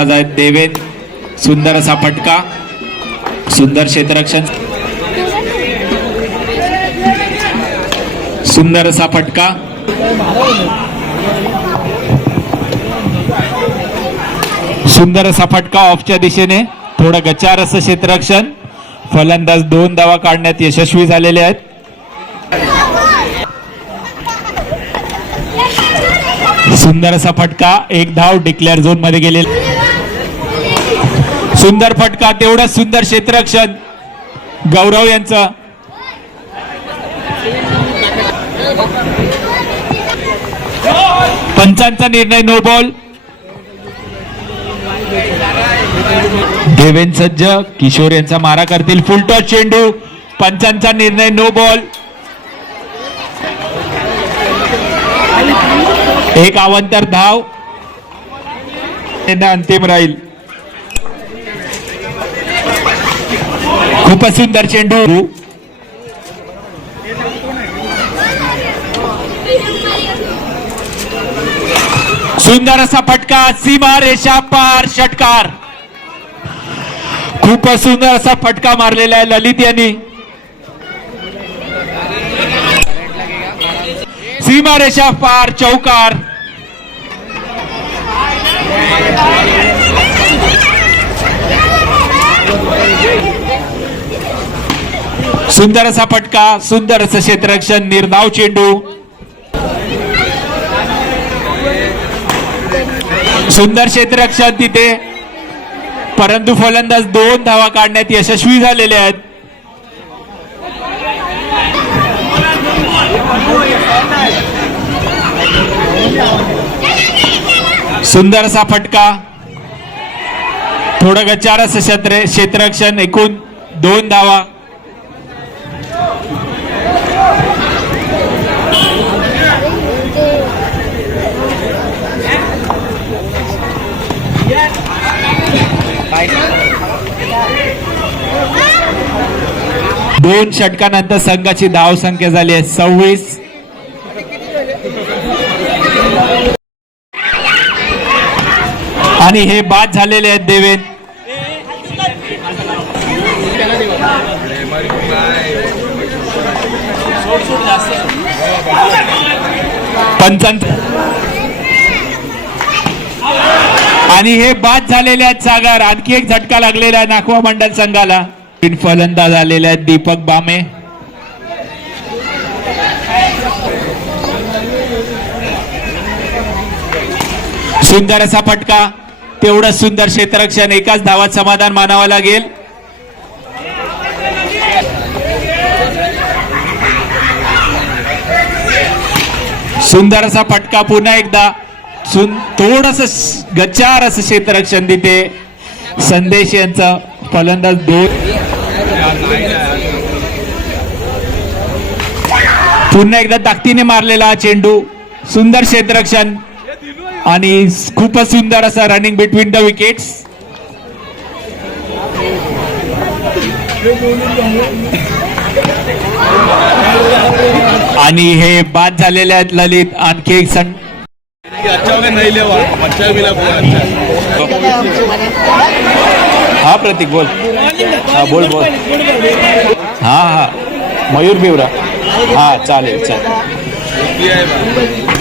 फलंदाज आहेत देवेन. सुंदर असा फटका, सुंदर क्षेत्ररक्षण, सुंदर असा फटका. सुंदर असा फटका ऑफच्या दिशेने. थोडं गचार असं क्षेत्ररक्षण. फलंदाज 2 धावा काढण्यात यशस्वी झालेले आहेत. सुंदर असा फटका, 1 धाव डिक्लेअर झोन मध्ये गेलेला. सुंदर फटका, तेवढंच सुंदर क्षेत्ररक्षण गौरव यांचं. पंचांचा निर्णय नो बॉल. देवेन सज्ज, किशोर यांचा मारा करतील. फुलटॉस चेंडू, पंचांचा निर्णय नो बॉल. एक अवांतर धाव अंतिम राहील. खूपच सुंदर चेंडू. सुंदर असा फटका, सीमा रेषा पार षटकार. खूपच सुंदर असा फटका मारलेला आहे ललित यांनी. सीमा रेषा पार चौकार. सुंदर असा फटका, सुंदर असं क्षेत्ररक्षण, निर्धाव चेंडू. सुंदर क्षेत्ररक्षण तिथे, परंतु फलंदाज 2 धावा काढण्यात यशस्वी झालेले आहेत. सुंदर असा फटका, थोडं गचार असं क्षेत्ररक्षण, एकूण 2 धावा. दोन षटकानंतर संघाची धाव संख्या झाली आहे 26. आणि हे बाद झालेले आहेत देवेन. आणि हे बाद झालेले आहेत सागर. आणखी एक झटका लागलेला आहे नाखवा मंडल संघाला. 3 फलंदाज आलेले आहेत दीपक बामे. सुंदर असा फटका, तेवढं सुंदर क्षेत्ररक्षण, एकाच धावात समाधान मानावं लागेल. सुंदर असा फटका, पुन्हा एकदा थोडस गच्चार असं क्षेत्ररक्षण तिथे संदेश यांचा. फलंदाज 2. पुन्हा एकदा ताकदीने मारलेला चेंडू, सुंदर क्षेत्ररक्षण आणि खूपच सुंदर असा रनिंग बिटवीन द विकेट्स. आणि हे बाद झालेले आहेत ललित. आणखी एक हा प्रतीक बोल. हा बोल बोल. हा मयूर बिवरा. हा चालेल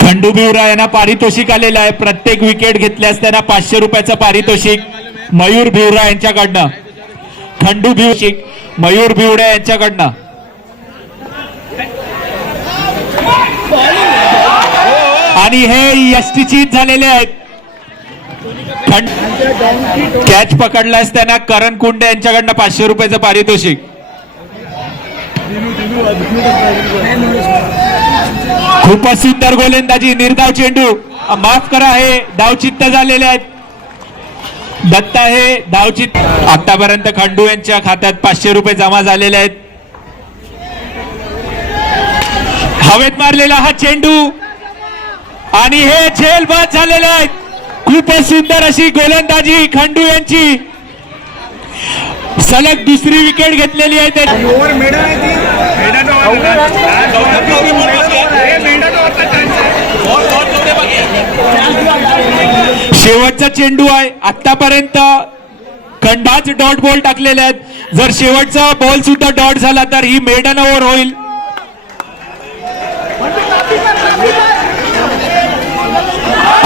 खंडू बिवरा यांना पारितोषिक आलेलं आहे. प्रत्येक विकेट घेतल्यास त्यांना 500 रुपयाचं पारितोषिक मयूर बिवरा यांच्याकडनं. खंडू बिवशिक मयूर बिवरा यांच्याकडनं. आणि हे यष्टीचीत झालेले आहेत. कॅच पकडल्यास त्यांना करण कुंडे यांच्याकडनं 500 रुपयाचं पारितोषिक. खूपच सुंदर गोलंदाजी, निर्धाव चेंडू, माफ करा हे धावचित्त झालेले आहेत. दत्ता हे धावचित्त. आतापर्यंत खंडू यांच्या खात्यात 500 रुपये जमा झालेले आहेत. हवेत मारलेला हा चेंडू आणि हे झेल बाद झालेले आहेत. खूपच सुंदर अशी गोलंदाजी खंडू यांची. सलग दुसरी विकेट घेतलेली आहे. शेवटचा चेंडू आहे. आतापर्यंत खंडाच डॉट बॉल टाकलेले आहेत. जर शेवटचा बॉल सुद्धा डॉट झाला तर ही मेडन ओव्हर होईल.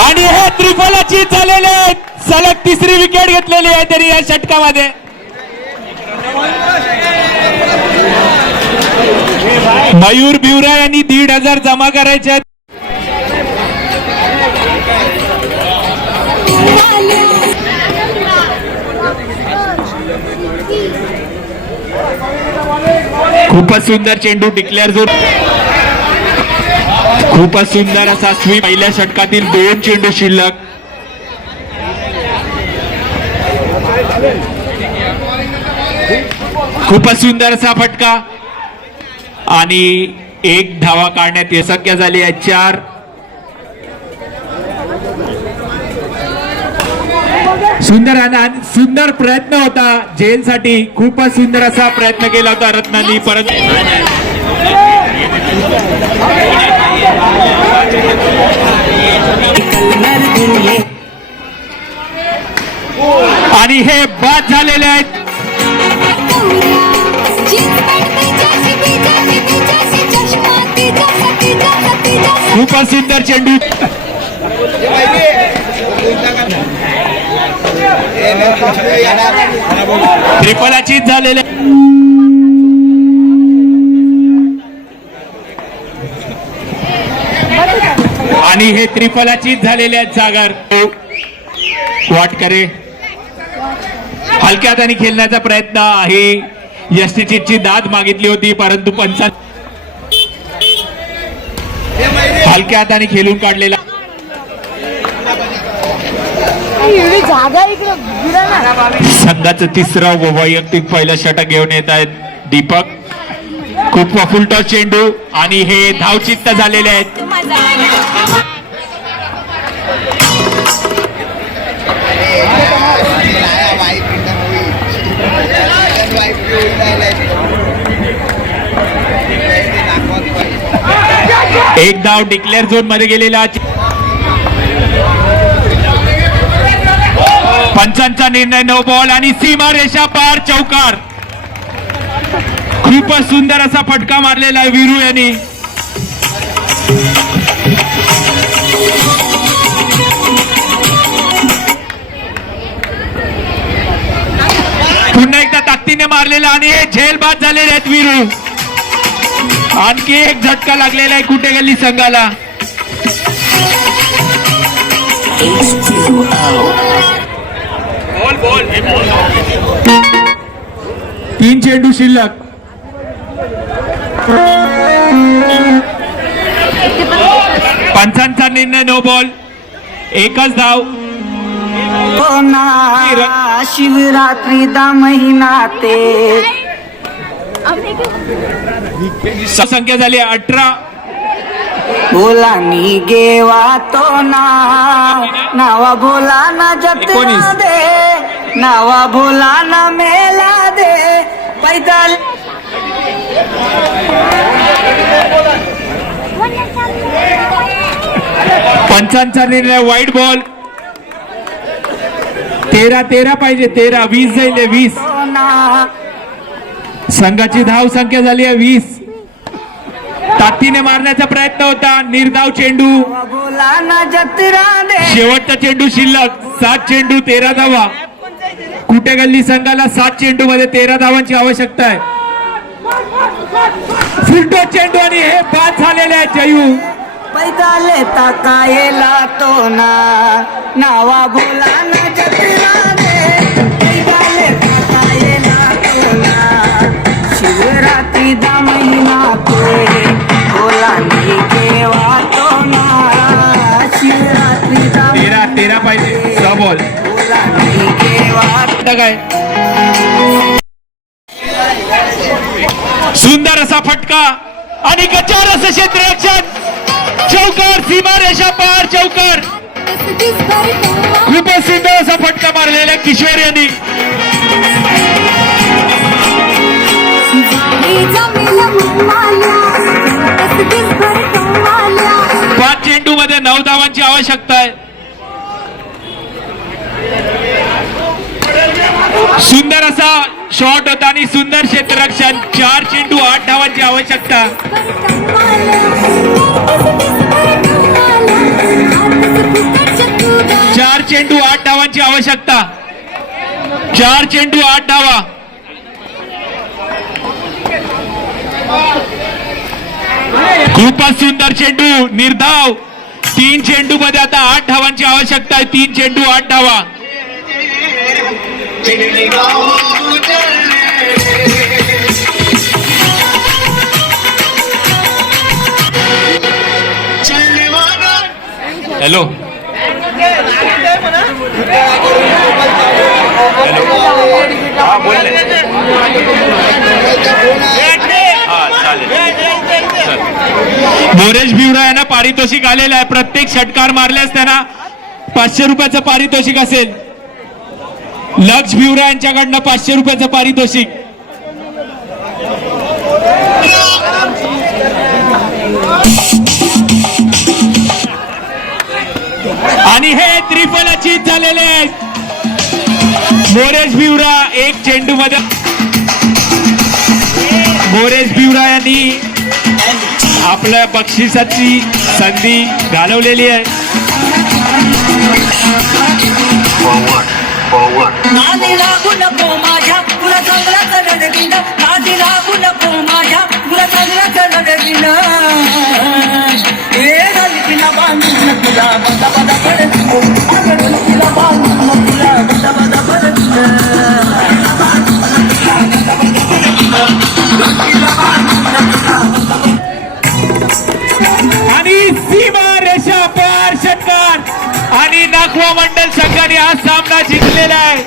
आणि हे त्रिफलाची झालेले आहेत. सलग तिसरी विकेट घेतलेली आहे तरी या षटकामध्ये. मयूर बिवरा यांनी 1,500 जमा करायचे आहेत. खूपच सुंदर चेंडू डिक्लेअर झोन. खूपच सुंदर असा स्वीप. पहिल्या षटकातील 2 चेंडू शिल्लक. खूपच सुंदर असा फटका आणि 1 धावा काढण्यात यशस्वी झाली आहे. 4 सुंदर प्रयत्न होता जेलसाठी. खूपच सुंदर असा प्रयत्न केला होता रत्नांनी. परत आणि हे बाद झालेले आहेत. खूपच सुंदर चेंडू. त्रिफलाची झालेले आणि हे त्रिफलाची झालेले आहेत. सागर वाटकरे हलक्या हाताने खेळण्याचा प्रयत्न आहे. यष्टीची दाद मागितली होती परंतु पंचांत हलक्या हाताने खेळून काढलेला. संघाचं तिसरं वैयक्तिक पहिलं षटक घेऊन येत आहेत दीपक. खूप फुलटॉस चेंडू आणि हे धावचित्त झालेले आहेत. एक धाव डिक्लेअर झोन मध्ये गेलेला. पंचांचा निर्णय. नो बॉल आणि सीमा रेषा पार चौकार. खूपच सुंदर असा फटका मारलेला आहे वीरू यांनी. पुन्हा एकदा ताकदीने मारलेला आणि हे झेल बाद झालेले आहेत वीरू. आणखी एक झटका लागलेला आहे कुठे गेली संघाला. तीन चेंडू शिल्लक. पंचांचा निर्णय. No ball. एकच धाव. शिवरात्री दा महिना ते संख्या झाली 18. बोलानी गेवा तो नावा भोला ना जत्रा दे, नावा भोला ना मेला दे पैदल. पंचांचा निर्णय. वाईट बॉल. 13 पाहिजे. 13. 20 जाईल. 20. संघाची धाव संख्या झाली आहे 20. ताकदीने मारण्याचा प्रयत्न होता. निर्धाव चेंडू. शेवटचा चेंडू शिल्लक. 7 चेंडू 13 धावा. कुठे गल्ली संघाला 7 चेंडू मध्ये 13 धावांची आवश्यकता आहे. फुलटो चेंडू आणि हे बाद झालेले आहे. जयू पैदा लेता कायला तो नावा भोला ना जत्रा दे, पैदा लेता कायला तो शिवरात्री दा महिना ते बोलानी केवा तो शिवरात्री दा. 13 पाहिजे. 6 बॉल. बोलानी केवा काय सुंदर असा फटका आणि गचार असं क्षेत्ररक्षण. चौकार. सीमा रेषा पार चौकार. खूपच सुंदर असा फटका मारलेला किशोर यांनी. 5 चेंडू मध्ये 9 धावा. धावांची आवश्यकता आहे. सुंदर असा शॉट होता आणि सुंदर क्षेत्ररक्षण. 4 चेंडू 8 धावांची आवश्यकता. 4 चेंडू 8 धावांची आवश्यकता. 4 चेंडू 8 धावा. खूपच सुंदर चेंडू, निर्धाव. 3 चेंडू मध्ये आता 8 धावांची आवश्यकता आहे. 3 चेंडू 8 धावा. हॅलो हा बोल. मोरेश भिवरा यांना पारितोषिक आलेलं आहे. प्रत्येक षटकार मारल्यास त्यांना 500 रुपयाचं पारितोषिक असेल. लक्ष भिवरा यांच्याकडनं 500 रुपयाचं पारितोषिक. आणि हे त्रिफलचित झालेले आहेत. मोरेश भिवरा 1 चेंडू मध्ये. मोरेश भिवरा यांनी आपल्या बक्षिसाची संधी घालवलेली आहे. नादी लागू नको माझ्या तुला चांगला करत गेलं. नादी लागू नको माझ्या तुला चांगला करत गेलं. हे गलतीला बांधून तुला बदा बदा पडत. गलतीला बांधून तुला बदा बदा पडत. आणि सीमा रेषा पार षटकार आणि नागवा मंडल संघाने हा सामना जिंकलेला आहे.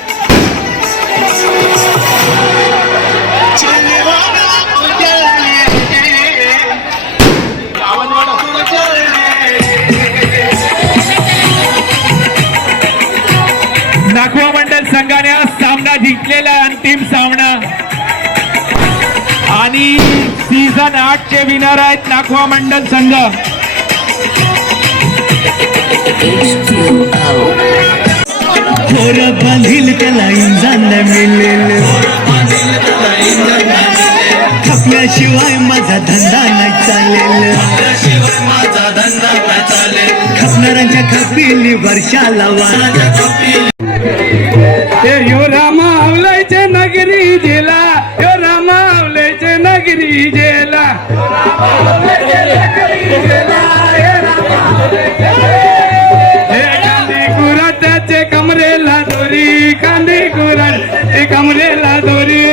नागवा मंडल संघाने हा सामना जिंकलेला आहे. अंतिम सामना आणि सीझन 8 चे विनर आहेत नागवा मंडल संघ. थोडं बांधील त्याला इंधन मिळेल. खपल्याशिवाय माझा धंदा नाही चालेल. खपणाऱ्यांच्या खपीली वर्षाला यो रामावलेचे नगरी जेला. यो रामावलेचे नगरी जेला. कुराचे कमरेला दोरी. कांदी कुराचे कमरेला दोरी.